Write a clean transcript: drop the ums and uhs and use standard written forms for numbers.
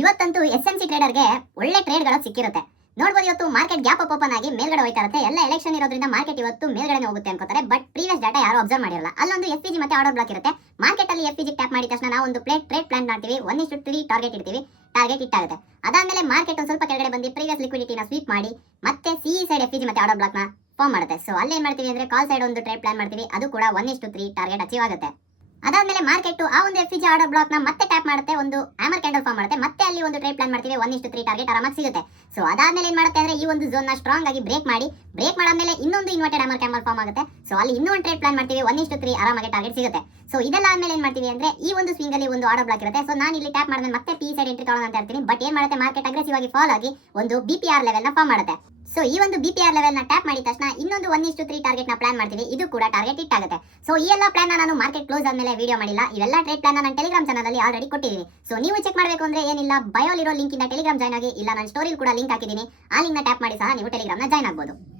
ಇವತ್ತಂತೂ ಎಸ್.ಎಂ.ಸಿ ಟ್ರೇಡರ್ಗೆ ಒಳ್ಳೆ ಟ್ರೇಡ್ಗಳು ಸಿಕ್ಕಿರುತ್ತೆ. ನೋಡ್ಬೋದು ಇವತ್ತು ಮಾರ್ಕೆಟ್ ಗ್ಯಾಪ್ ಅಪ್ ಓಪನ್ ಆಗಿ ಮೇಲ್ಗಡೆ ಹೋಗ್ತಾ ಇರುತ್ತೆ. ಎಲ್ಲ ಎಲೆಕ್ಷನ್ ಇರೋದ್ರಿಂದ ಮಾರ್ಕೆಟ್ ಇವತ್ತು ಮೇಲ್ಗಡೆ ಹೋಗುತ್ತೆ ಅನ್ಕೋತಾರೆ. ಬಟ್ ಪ್ರೀವಿಯಸ್ ಡಾಟಾ ಯಾರು ಅಬ್ಸರ್ವ್ ಮಾಡಿರಲ್ಲ. ಅಲ್ಲೊಂದು ಎಫ್ಪಿಜಿ ಮತ್ತೆ ಆರ್ಡರ್ ಬ್ಲಾಕ್ ಇರುತ್ತೆ. ಮಾರ್ಕೆಟ್ ಅಲ್ಲಿ ಎಫ್ಪಿಜಿ ಟ್ಯಾಪ್ ಮಾಡಿದ ತಕ್ಷಣ ನಾವು ಒಂದು ಟ್ರೇಡ್ ಪ್ಲಾನ್ ಮಾಡ್ತೀವಿ. 1:3 ಟಾರ್ಗೆಟ್ ಇಡ್ತೀವಿ. ಟಾರ್ಗೆಟ್ ಹಿಟ್ ಆಗುತ್ತೆ. ಅದಾದ್ಮೇಲೆ ಮಾರ್ಕೆಟ್ ಒಂದು ಸ್ವಲ್ಪ ಕೆಳಗಡೆ ಬಂದು ಪ್ರೀವಿಯಸ್ ಲಿಕ್ವಿಡಿಟಿನ ಸ್ವೀಪ್ ಮಾಡಿ ಮತ್ತೆ ಸಿಇ ಸೈಡ್ ಎಫ್ಪಿಜಿ ಮತ್ತೆ ಆರ್ಡರ್ ಬ್ಲಾಕ್ ನ ಫಾರ್ಮ್ ಮಾಡುತ್ತೆ. ಸೊ ಅಲ್ಲಿ ಏನ್ ಮಾಡ್ತೀವಿ ಅಂದ್ರೆ ಕಾಲ್ ಸೈಡ್ ಒಂದು ಟ್ರೇಡ್ ಪ್ಲಾನ್ ಮಾಡ್ತೀವಿ. ಅದು ಕೂಡ 1:3 ಟಾರ್ಗೆಟ್ ಅಚೀವ್ ಆಗುತ್ತೆ. ಅದಾದ್ಮೇಲೆ ಮಾರ್ಕೆಟ್ ಆ ಒಂದು ಎಫ್ಪಿಜಿ ಆರ್ಡರ್ ಬ್ಲಾಕ್ ನ ಮತ್ತೆ ಟ್ಯಾಪ್ ಮಾಡುತ್ತೆ, ಒಂದು ಹ್ಯಾಮರ್ ಕ್ಯಾಂಡಲ್ ಫಾರ್ಮ್ ಮಾಡುತ್ತೆ. ಮತ್ತೆ ಅಲ್ಲಿ ಒಂದು ಟ್ರೇಡ್ ಪ್ಲಾನ್ ಮಾಡ್ತೀವಿ. 1:3 ಟಾರ್ಗೆಟ್ ಆರಾಮಾಗಿ ಸಿಗುತ್ತೆ. ಸೊ ಅದಾದ್ಮೇಲೆ ಏನ್ ಮಾಡುತ್ತೆ ಅಂದ್ರೆ ಈ ಒಂದು ಝೋನ್ ನ ಸ್ಟ್ರಾಂಗ್ ಆಗಿ ಬ್ರೇಕ್ ಮಾಡಾದ್ಮೇಲೆ ಇನ್ನೊಂದು ಇನ್ವರ್ಟೆಡ್ ಹ್ಯಾಮರ್ ಕ್ಯಾಂಡಲ್ ಫಾರ್ಮ್ ಆಗುತ್ತೆ. ಸೊ ಅಲ್ಲಿ ಇನ್ನೊಂದು ಟ್ರೇಡ್ ಪ್ಲಾನ್ ಮಾಡ್ತೀವಿ. 1:3 ಆರಾಮಾಗಿ ಟಾರ್ಗೆಟ್ ಸಿಗುತ್ತೆ. ಸೊ ಇದೆಲ್ಲ ಆದ್ಮೇಲೆ ಏನ್ ಮಾಡ್ತೀವಿ ಅಂದ್ರೆ ಈ ಒಂದು ಸ್ವಿಂಗ್ ಅಲ್ಲಿ ಒಂದು ಆರ್ಡರ್ ಬ್ಲಾಕ್ ಇರುತ್ತೆ. ಸೊ ನಾನು ಇಲ್ಲಿ ಟ್ಯಾಪ್ ಮಾಡಿದ್ರೆ ಮತ್ತೆ ಪಿ ಸೈಡ್ ಎಂಟ್ರಿ ತಗೊಳ್ಳೋಣ ಅಂತ ಇರ್ತೀನಿ. ಬಟ್ ಏನ್ ಮಾಡುತ್ತೆ ಮಾರ್ಕೆಟ್ ಅಗ್ರೆಸಿವ್ ಆಗಿ ಫಾಲ್ ಆಗಿ ಒಂದು ಬಿಪಿಆರ್ ಲೆವೆಲ್ ನ ಫಾರ್ಮ್ ಮಾಡುತ್ತೆ. ಸೊ ಈ ಒಂದು ಬಿಪಿಆರ್ ಲೆವೆಲ್ ನ ಟ್ಯಾಪ್ ಮಾಡಿದ ತಕ್ಷಣ ಇನ್ನೊಂದು 1:3 ಟಾರ್ಗೆಟ್ ನ ಪ್ಲಾನ್ ಮಾಡ್ತೀವಿ. ಇದು ಕೂಡ ಟಾರ್ಗೆಟ್ ಹಿಟ್ ಆಗುತ್ತೆ. ಸೊ ಈ ಎಲ್ಲ ಪ್ಲಾನ್ ನಾನು ಮಾರ್ಕೆಟ್ ಕ್ಲೋಸ್ ಆದ್ಮೇಲೆ ವಿಡಿಯೋ ಮಾಡಿಲ್ಲ. ಇವೆಲ್ಲ ಟ್ರೇಡ್ ಪ್ಲಾನ್ ನಾನು ಟೆಲಿಗ್ರಾಮ್ ಚಾನಲ್ ಅಲ್ಲಿ ಆಲ್ರೆಡಿ ಕೊಟ್ಟಿದ್ದೀನಿ. ಸೊ ನೀವು ಚೆಕ್ ಮಾಡಬೇಕು ಅಂದ್ರೆ ಏನಿಲ್ಲ, ಬಯೋಲ್ ಇರೋ ಲಿಂಕ್ ಇಂದ ಟೆಲಿಗ್ರಾಮ್ ಜಾಯ್ನ್ ಆಗಿ, ಇಲ್ಲ ನಾನು ಸ್ಟೋರಿಲಿ ಕೂಡ ಲಿಂಕ್ ಹಾಕಿದ್ದೀನಿ. ಆ ಲಿಂಕ್ ನ ಟ್ಯಾಪ್ ಮಾಡಿ ಸಹ ನೀವು ಟೆಲಿಗ್ರಾಮ್ ನ ಜಾಯ್ನ್ ಆಗಬಹುದು.